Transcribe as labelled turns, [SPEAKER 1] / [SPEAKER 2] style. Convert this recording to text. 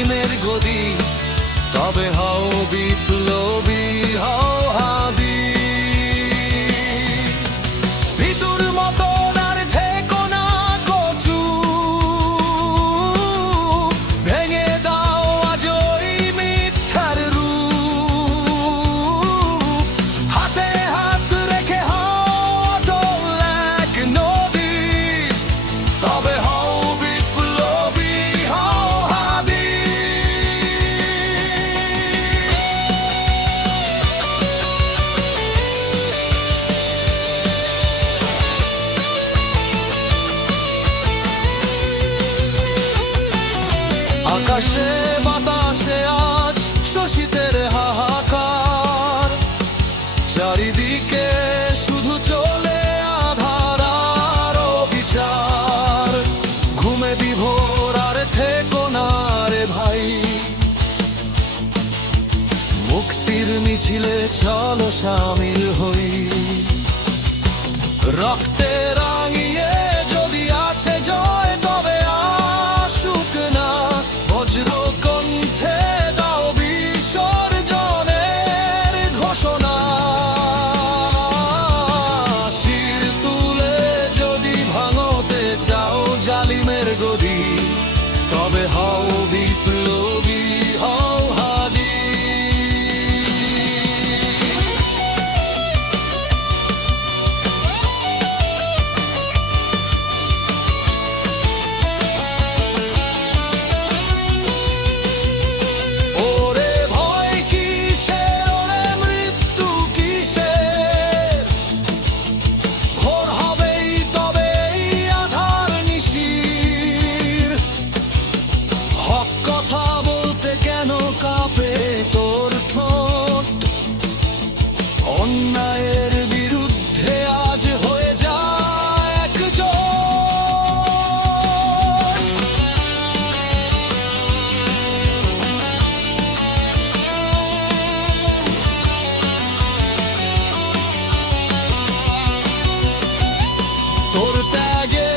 [SPEAKER 1] দিনের গদি তবে হও বিপ্লবী। মিছিলে চলো সামিল হই। রক্তের I get